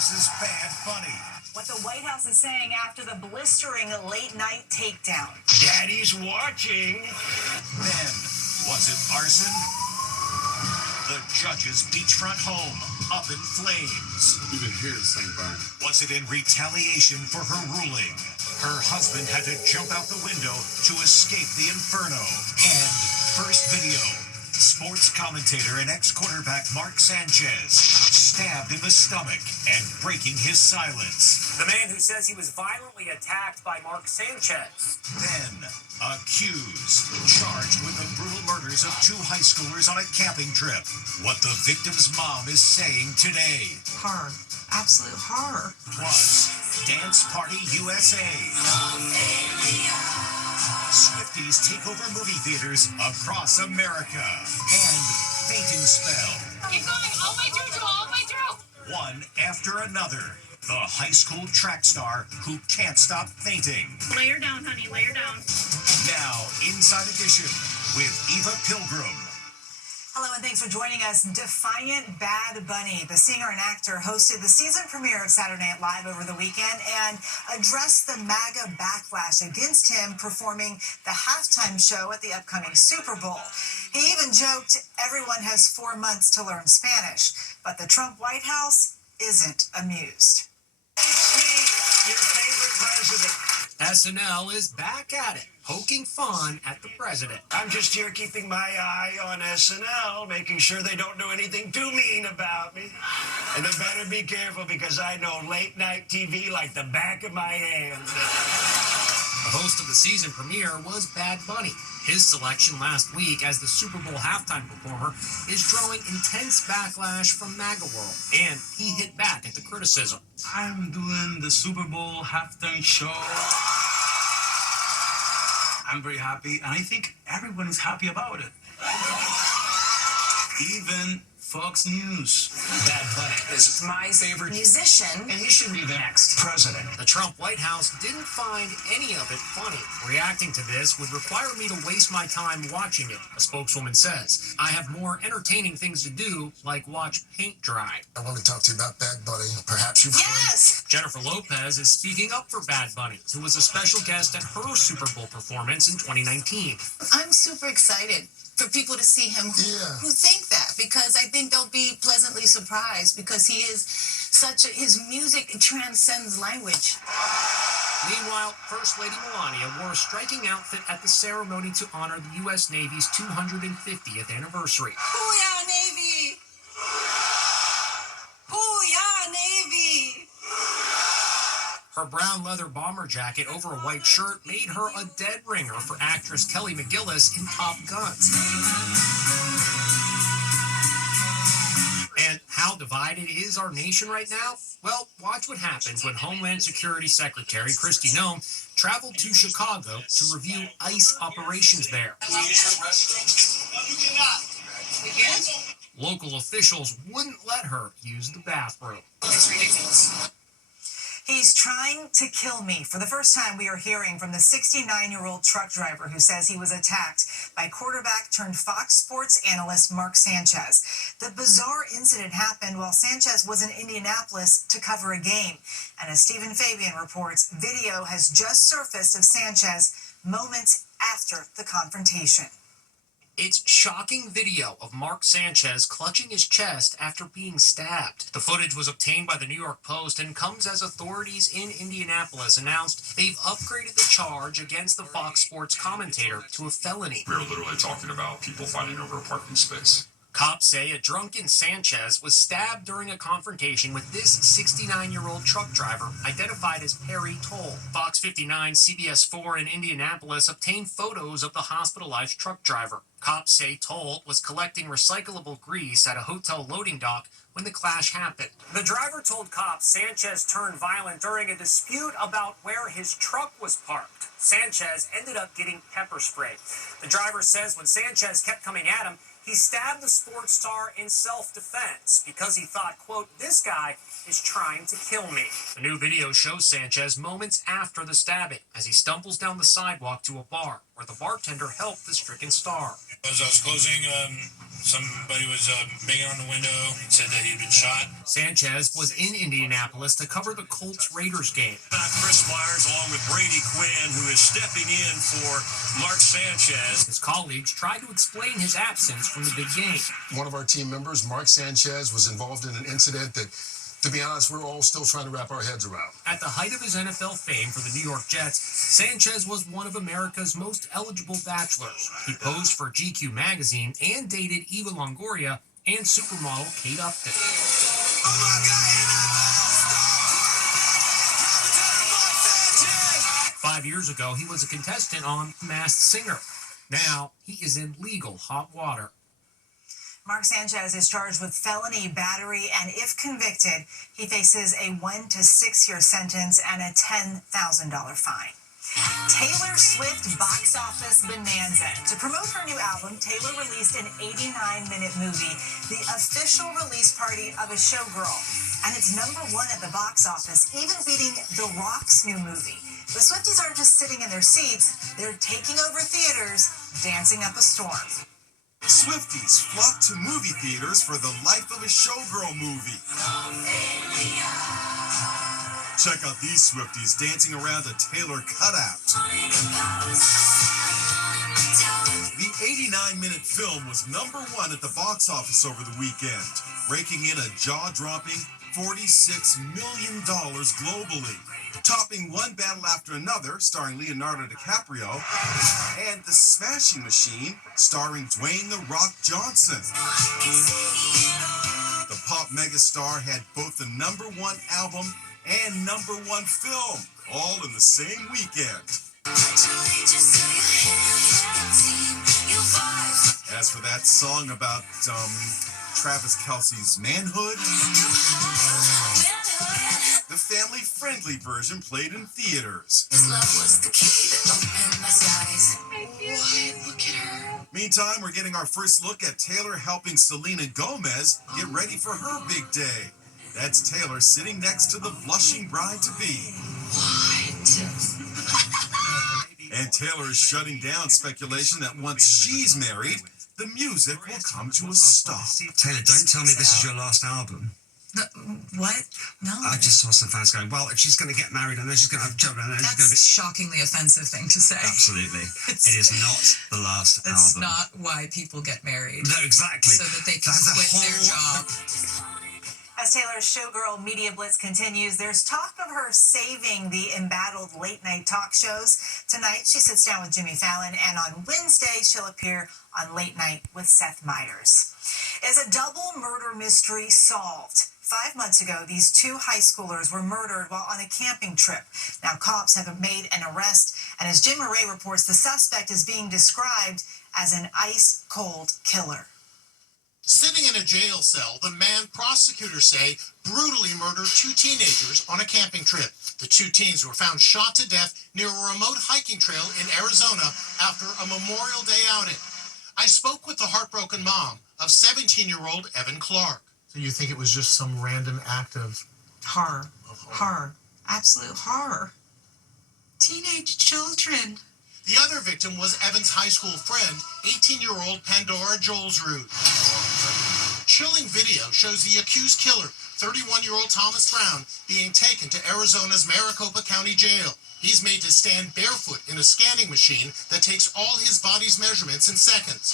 versus Bad Bunny. What the White House is saying after the blistering late-night takedown. Daddy's watching. Then, was it arson? The judge's beachfront home up in flames. We've been here the same burn. Was it in retaliation for her ruling? Her husband had to jump out the window to escape the inferno. And first video, sports commentator and ex-quarterback Mark Sanchez stabbed in the stomach and breaking his silence. The man who says he was violently attacked by Mark Sanchez. Then, accused, charged with the brutal murders of 2 high schoolers on a camping trip. What the victim's mom is saying today. Horror. Absolute horror. Plus, Dance Party USA. Swifties take over movie theaters across America. And Fainting Spell. Keep going, all the way through, Joel, all the way through. One after another. The high school track star who can't stop fainting. Lay her down, honey, lay her down. Now, Inside Edition with Eva Pilgrim. Hello and thanks for joining us. Defiant Bad Bunny, the singer and actor, hosted the season premiere of Saturday Night Live over the weekend and addressed the MAGA backlash against him performing the halftime show at the upcoming Super Bowl. He even joked everyone has 4 months to learn Spanish, but the Trump White House isn't amused. It's me, your favorite president. SNL is back at it, poking fun at the president. I'm just here keeping my eye on SNL, making sure they don't do anything too mean about me. And they better be careful because I know late night TV like the back of my hand. The host of the season premiere was Bad Bunny. His selection last week as the Super Bowl halftime performer is drawing intense backlash from MAGA world, and he hit back at the criticism. I'm doing the Super Bowl halftime show. I'm very happy, and I think everyone is happy about it. Even Fox News. Bad Bunny is my favorite Musician. and he should be the next president. The Trump White House didn't find any of it funny. Reacting to this would require me to waste my time watching it, a spokeswoman says. I have more entertaining things to do, like watch paint dry. I want to talk to you about Bad Bunny. Perhaps you've Yes! Jennifer Lopez is speaking up for Bad Bunny, who was a special guest at her Super Bowl performance in 2019. I'm super excited for people to see him who think that, because I think they'll be pleasantly surprised because he is his music transcends language. Meanwhile, First Lady Melania wore a striking outfit at the ceremony to honor the U.S. Navy's 250th anniversary. Booyah, Navy! Booyah, Navy! Her brown leather bomber jacket over a white shirt made her a dead ringer for actress Kelly McGillis in Top Gun. And how divided is our nation right now? Well, watch what happens when Homeland Security Secretary Kristi Noem traveled to Chicago to review ICE operations there. We can't? Local officials wouldn't let her use the bathroom. It's ridiculous. He's trying to kill me. For the first time, we are hearing from the 69-year-old truck driver who says he was attacked by quarterback turned Fox Sports analyst Mark Sanchez. The bizarre incident happened while Sanchez was in Indianapolis to cover a game. And as Stephen Fabian reports, video has just surfaced of Sanchez moments after the confrontation. It's shocking video of Mark Sanchez clutching his chest after being stabbed. The footage was obtained by the New York Post and comes as authorities in Indianapolis announced they've upgraded the charge against the Fox Sports commentator to a felony. We're literally talking about people fighting over a parking space. Cops say a drunken Sanchez was stabbed during a confrontation with this 69-year-old truck driver identified as Perry Toll. Fox 59, CBS 4 in Indianapolis obtained photos of the hospitalized truck driver. Cops say Toll was collecting recyclable grease at a hotel loading dock when the clash happened. The driver told cops Sanchez turned violent during a dispute about where his truck was parked. Sanchez ended up getting pepper sprayed. The driver says when Sanchez kept coming at him, he stabbed the sports star in self-defense because he thought, quote, this guy is trying to kill me. The new video shows Sanchez moments after the stabbing as he stumbles down the sidewalk to a bar where the bartender helped the stricken star. As I was closing, somebody was banging on the window and said that he'd been shot. Sanchez was in Indianapolis to cover the Colts-Raiders game. Chris Myers, along with Brady Quinn, who is stepping in for Mark Sanchez. His colleagues tried to explain his absence from the big game. One of our team members, Mark Sanchez, was involved in an incident that, to be honest, we're all still trying to wrap our heads around. At the height of his NFL fame for the New York Jets, Sanchez was one of America's most eligible bachelors. He posed for GQ magazine and dated Eva Longoria and supermodel Kate Upton. 5 years ago, he was a contestant on Masked Singer. Now, he is in legal hot water. Mark Sanchez is charged with felony battery, and if convicted, he faces a 1 to 6 year sentence and a $10,000 fine. Taylor Swift box office bonanza. To promote her new album, Taylor released an 89-minute movie, the official release party of a showgirl. And it's #1 at the box office, even beating The Rock's new movie. The Swifties aren't just sitting in their seats, they're taking over theaters, dancing up a storm. Swifties flock to movie theaters for the Life of a Showgirl movie. Check out these Swifties dancing around a Taylor cutout. The 89-minute film was #1 at the box office over the weekend, raking in a jaw-dropping $46 million globally, topping one battle after another, starring Leonardo DiCaprio, and The Smashing Machine, starring Dwayne "The Rock" Johnson. The pop megastar had both the #1 album and #1 film, all in the same weekend. As for that song about Travis Kelce's manhood, the family-friendly version played in theaters. Meantime, we're getting our first look at Taylor helping Selena Gomez get ready for her big day. That's Taylor sitting next to the blushing bride-to-be. And Taylor is shutting down speculation that once she's married, the music will come to a stop. Taylor, don't tell me this is your last album. What? No. I just saw some fans going, well, she's going to get married. I know she's going to have children. I know she's going to be... That's a shockingly offensive thing to say. Absolutely. It is not the last album. It's not why people get married. No, exactly. So that they can quit their job. As Taylor's Showgirl Media Blitz continues, there's talk of her saving the embattled late-night talk shows. Tonight, she sits down with Jimmy Fallon, and on Wednesday, she'll appear on Late Night with Seth Meyers. Is a double murder mystery solved? 5 months ago, these two high schoolers were murdered while on a camping trip. Now, cops have made an arrest, and as Jim Murray reports, the suspect is being described as an ice-cold killer. Sitting in a jail cell, the man prosecutors say brutally murdered 2 teenagers on a camping trip. The 2 teens were found shot to death near a remote hiking trail in Arizona after a Memorial Day outing. I spoke with the heartbroken mom of 17-year-old Evan Clark. So you think it was just some random act of horror? Horror. Absolute horror. Teenage children. The other victim was Evan's high school friend, 18-year-old Pandora Jolsrud. Chilling video shows the accused killer, 31-year-old Thomas Brown, being taken to Arizona's Maricopa County Jail. He's made to stand barefoot in a scanning machine that takes all his body's measurements in seconds.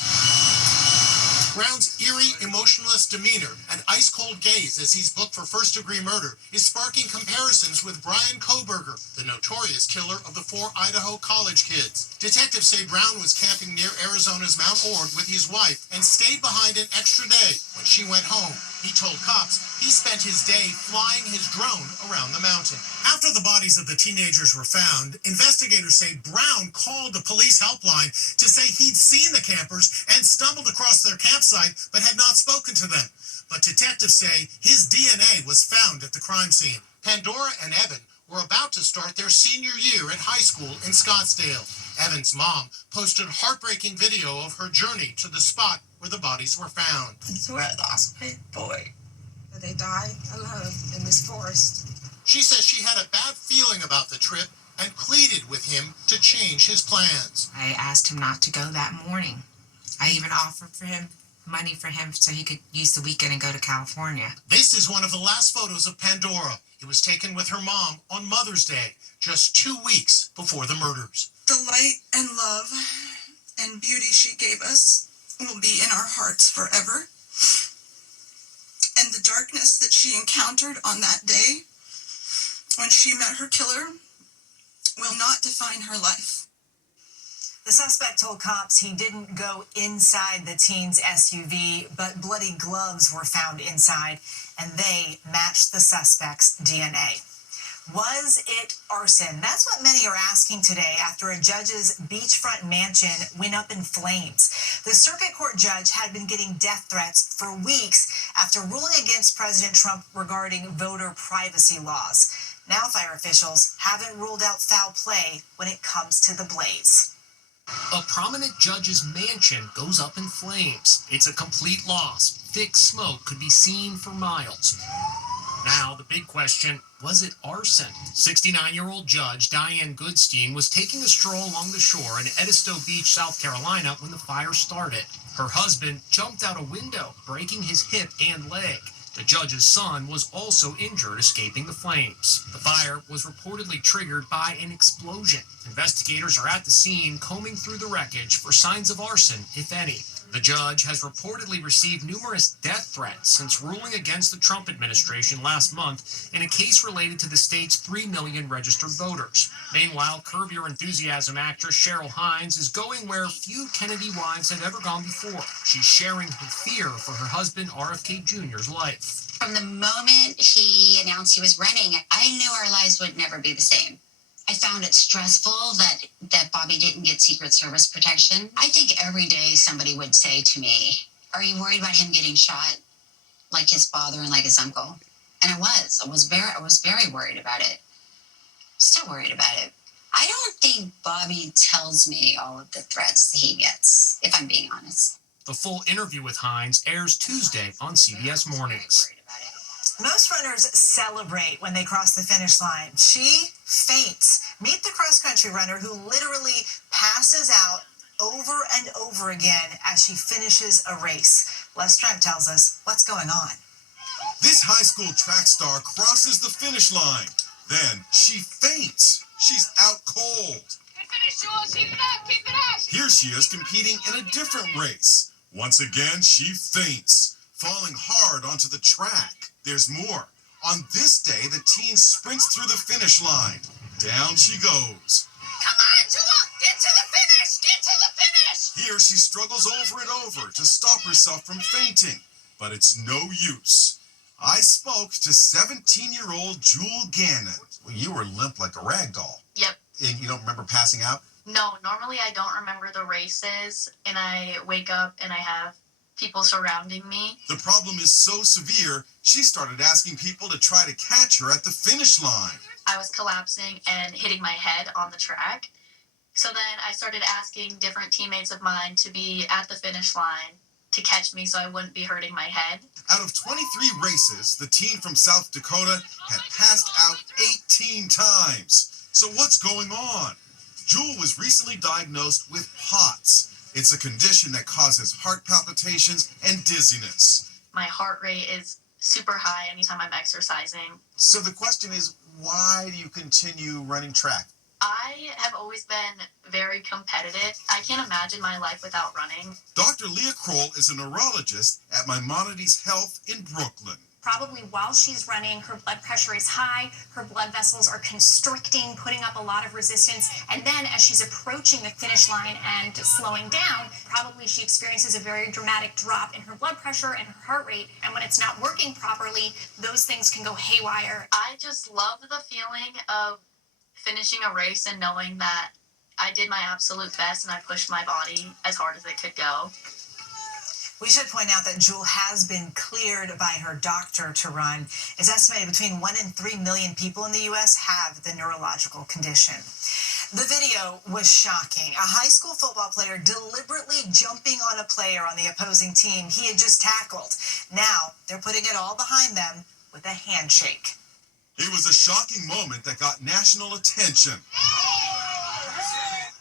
Brown's eerie, emotionless demeanor and ice-cold gaze as he's booked for first-degree murder is sparking comparisons with Brian Kohberger, the notorious killer of the 4 Idaho college kids. Detectives say Brown was camping near Arizona's Mount Ord with his wife and stayed behind an extra day. When she went home, he told cops he spent his day flying his drone around the mountain. After the bodies of the teenagers were found, investigators say Brown called the police helpline to say he'd seen the campers and stumbled across their campsite but had not spoken to them. But detectives say his DNA was found at the crime scene. Pandora and Evan were about to start their senior year at high school in Scottsdale. Evan's mom posted heartbreaking video of her journey to the spot where the bodies were found. It's where I lost my boy. They died alone in this forest. She says she had a bad feeling about the trip and pleaded with him to change his plans. I asked him not to go that morning. I even offered for him money for him so he could use the weekend and go to California. This is one of the last photos of Pandora. It was taken with her mom on Mother's Day, just 2 weeks before the murders. The light and love and beauty she gave us will be in our hearts forever. And the darkness that she encountered on that day when she met her killer will not define her life. The suspect told cops he didn't go inside the teen's SUV, but bloody gloves were found inside, and they matched the suspect's DNA. Was it arson? That's what many are asking today after a judge's beachfront mansion went up in flames. The circuit court judge had been getting death threats for weeks after ruling against President Trump regarding voter privacy laws. Now fire officials haven't ruled out foul play when it comes to the blaze. A prominent judge's mansion goes up in flames. It's a complete loss. Thick smoke could be seen for miles. Now, the big question, was it arson? 69-year-old Judge Diane Goodstein was taking a stroll along the shore in Edisto Beach, South Carolina, when the fire started. Her husband jumped out a window, breaking his hip and leg. The judge's son was also injured, escaping the flames. The fire was reportedly triggered by an explosion. Investigators are at the scene, combing through the wreckage for signs of arson, if any. The judge has reportedly received numerous death threats since ruling against the Trump administration last month in a case related to the state's 3 million registered voters. Meanwhile, Curb Your Enthusiasm actress Cheryl Hines is going where few Kennedy wives have ever gone before. She's sharing her fear for her husband RFK Jr.'s life. From the moment he announced he was running, I knew our lives would never be the same. I found it stressful that Bobby didn't get Secret Service protection. I think every day somebody would say to me, "Are you worried about him getting shot like his father and like his uncle?" And I was very worried about it. Still worried about it. I don't think Bobby tells me all of the threats that he gets, if I'm being honest. The full interview with Hines airs Tuesday on CBS Mornings. Most runners celebrate when they cross the finish line. She faints. Meet the cross-country runner who literally passes out over and over again as she finishes a race. Les Trent tells us what's going on. This high school track star crosses the finish line. Then she faints. She's out cold. Good finish, Jules. Keep it up. Keep it up. Here she is competing in a different race. Once again, she faints, falling hard onto the track. There's more. On this day, the teen sprints through the finish line. Down she goes. Come on, Jules. Get to the finish. Get to the finish. Here she struggles over and over to stop herself from fainting, but it's no use. I spoke to 17-year-old Jewel Gannon. Well, you were limp like a rag doll. Yep. And you don't remember passing out? No, normally I don't remember the races, and I wake up and I have people surrounding me. The problem is so severe, she started asking people to try to catch her at the finish line. I was collapsing and hitting my head on the track. So then I started asking different teammates of mine to be at the finish line to catch me so I wouldn't be hurting my head. Out of 23 races, the teen from South Dakota had passed out 18 times. So what's going on? Jewel was recently diagnosed with POTS. It's a condition that causes heart palpitations and dizziness. My heart rate is super high anytime I'm exercising. So the question is, why do you continue running track? I have always been very competitive. I can't imagine my life without running. Dr. Leah Kroll is a neurologist at Maimonides Health in Brooklyn. Probably while she's running, her blood pressure is high, her blood vessels are constricting, putting up a lot of resistance, and then as she's approaching the finish line and slowing down, probably she experiences a very dramatic drop in her blood pressure and her heart rate, and when it's not working properly, those things can go haywire. I just love the feeling of finishing a race and knowing that I did my absolute best and I pushed my body as hard as it could go. We should point out that Jewel has been cleared by her doctor to run. It's estimated between 1 and 3 million people in the U.S. have the neurological condition. The video was shocking. A high school football player deliberately jumping on a player on the opposing team he had just tackled. Now they're putting it all behind them with a handshake. It was a shocking moment that got national attention.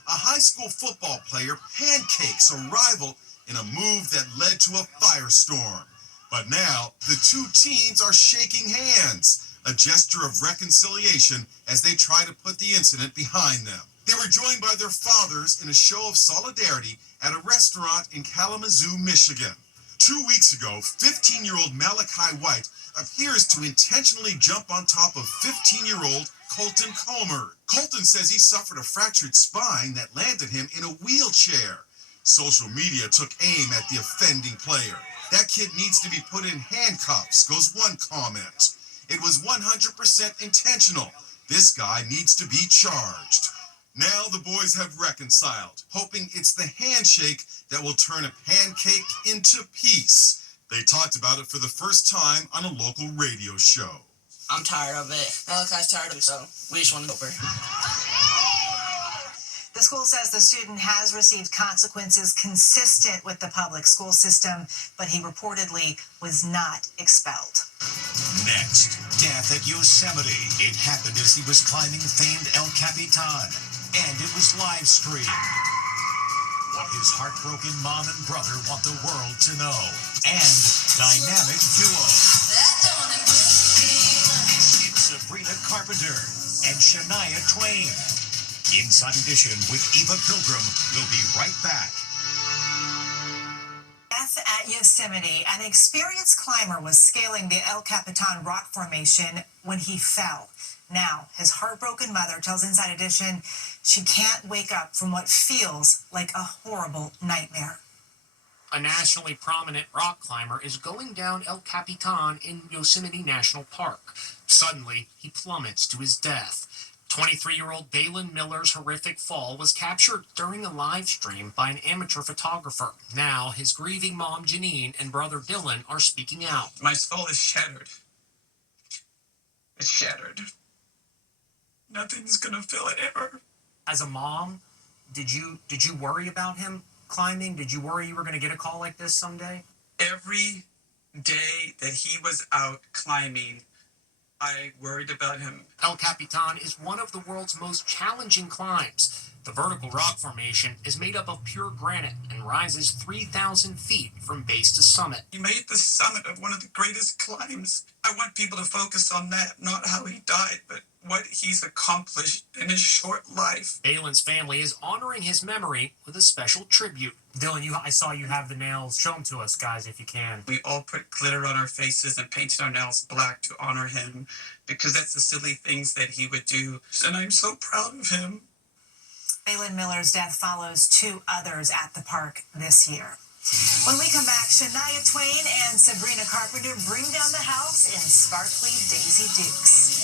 A high school football player pancakes a rival in a move that led to a firestorm. But now, the two teens are shaking hands, a gesture of reconciliation as they try to put the incident behind them. They were joined by their fathers in a show of solidarity at a restaurant in Kalamazoo, Michigan. 2 weeks ago, 15-year-old Malachi White appears to intentionally jump on top of 15-year-old Colton Comer. Colton says he suffered a fractured spine that landed him in a wheelchair. Social media took aim at the offending player. That kid needs to be put in handcuffs, goes one comment. It was 100% intentional. This guy needs to be charged. Now the boys have reconciled, hoping it's the handshake that will turn a pancake into peace. They talked about it for the first time on a local radio show. I'm tired of it. Malachi's tired of it, so we just want to over. The school says the student has received consequences consistent with the public school system, but he reportedly was not expelled. Next, death at Yosemite. It happened as he was climbing famed El Capitan, and it was live streamed. What his heartbroken mom and brother want the world to know. And dynamic duo. Sabrina Carpenter and Shania Twain. Inside Edition with Eva Pilgrim will be right back. Death at Yosemite. An experienced climber was scaling the El Capitan rock formation when he fell. Now, his heartbroken mother tells Inside Edition she can't wake up from what feels like a horrible nightmare. A nationally prominent rock climber is going down El Capitan in Yosemite National Park. Suddenly, he plummets to his death. 23-year-old Balin Miller's horrific fall was captured during a live stream by an amateur photographer. Now, his grieving mom, Janine, and brother Dylan are speaking out. My soul is shattered. It's shattered. Nothing's gonna fill it ever. As a mom, did you worry about him climbing? Did you worry you were going to get a call like this someday? Every day that he was out climbing, I worried about him. El Capitan is one of the world's most challenging climbs. The vertical rock formation is made up of pure granite and rises 3,000 feet from base to summit. He made the summit of one of the greatest climbs. I want people to focus on that, not how he died, but what he's accomplished in his short life. Balin's family is honoring his memory with a special tribute. Dylan, I saw you have the nails. Show them to us, guys, if you can. We all put glitter on our faces and painted our nails black to honor him because that's the silly things that he would do. And I'm so proud of him. Balin Miller's death follows two others at the park this year. When we come back, Shania Twain and Sabrina Carpenter bring down the house in sparkly Daisy Dukes.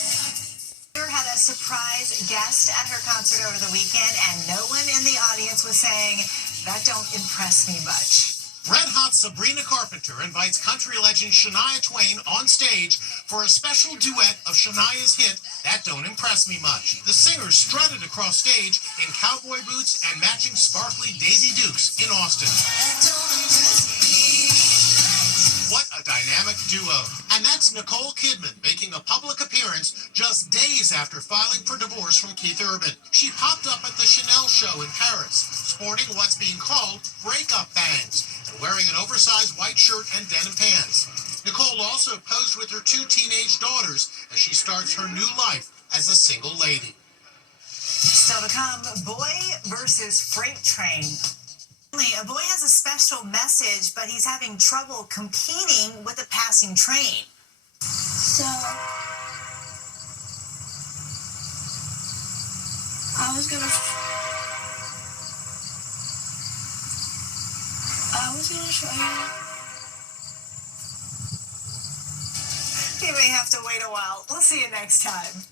Had a surprise guest at her concert over the weekend, and no one in the audience was saying, "That don't impress me much." Red Hot Sabrina Carpenter invites country legend Shania Twain on stage for a special duet of Shania's hit, That Don't Impress Me Much. The singer strutted across stage in cowboy boots and matching sparkly Daisy Dukes in Austin. What a dynamic duo. And that's Nicole Kidman making a public appearance just days after filing for divorce from Keith Urban. She popped up at the Chanel show in Paris, sporting what's being called breakup bangs and wearing an oversized white shirt and denim pants. Nicole also posed with her two teenage daughters as she starts her new life as a single lady. Still to come, boy versus freight train. A boy has a special message, but he's having trouble competing with a passing train. So, I was gonna show you. You may have to wait a while. We'll see you next time.